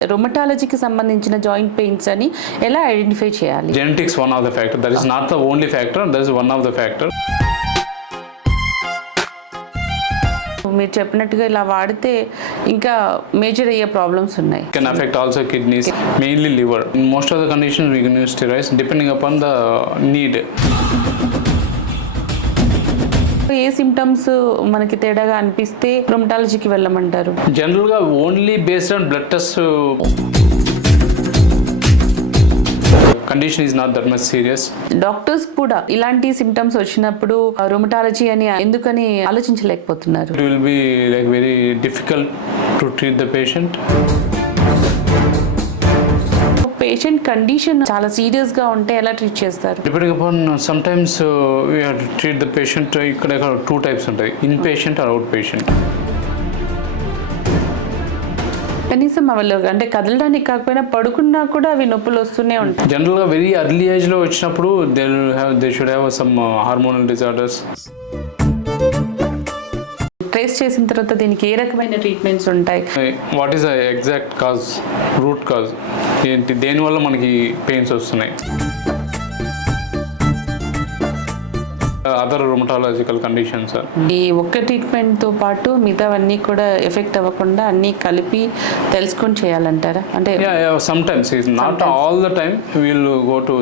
రొమటాలజీకి సంబంధించిన joint pains అని ఎలా ఐడెంటిఫై చేయాలి? Genetics one of the factor that is not the only factor that is one of the factor మీరు చెప్పినట్టుగా ఇలా వాడితే ఇంకా మేజర్ అయ్యే ప్రాబ్లమ్స్ ఉన్నాయి. Can affect also kidneys mainly liver most of the condition we can use steroids depending upon the need a symptoms మనకి తేడాగా అనిపిస్తే రొమటాలజీకి వెళ్ళమంటారు? General గా only based on blood test condition is not that much serious doctors కూడా ఇలాంటి symptoms వచ్చినప్పుడు rheumatology అని ఎందుకని ఆలోచించలేకపోతున్నారు? It will be like very difficult to treat the patient. Patient condition చాలా సీరియస్గా ఉంటే ఎలా ట్రీట్ చేస్తారు? Have to treat the patient uh, ఇక్కడ టూ టైప్స్ ఉంటాయి. In patient or out patient కనీసం వాళ్ళు అంటే కదలడానికి కాకపోయినా పడుకున్నా కూడా అవి నొప్పులు వస్తూనే ఉంటాయి. జనరల్గా వెరీ అర్లీ ఏజ్లో వచ్చినప్పుడు they have they should have some hormonal disorders trace చేసిన తర్వాత దీనికి ఏ రకమైన ట్రీట్మెంట్స్ ఉంటాయి? What is exact cause root cause? ఏంటి దేనివల్ల మనకి పెయిన్స్ వస్తున్నాయి? అదర్ రొమటాలజికల్ కండిషన్స్ ఈ ఒక్క ట్రీట్మెంట్తో పాటు మిగతావన్నీ కూడా ఎఫెక్ట్ అవ్వకుండా అన్నీ కలిపి తెలుసుకొని చేయాలంటారా? అంటే some times not all the time we'll go to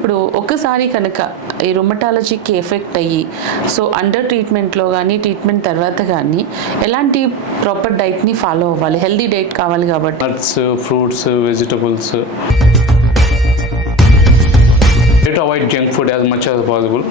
ఇప్పుడు ఒక్కసారి కనుక ఈ రొమటాలజీకి ఎఫెక్ట్ అయ్యి సో అండర్ ట్రీట్మెంట్లో కానీ ట్రీట్మెంట్ తర్వాత కానీ ఎలాంటి ప్రాపర్ డైట్ని ఫాలో అవ్వాలి? హెల్దీ డైట్ కావాలి కాబట్టి. Nuts fruits vegetables to avoid junk food as much as possible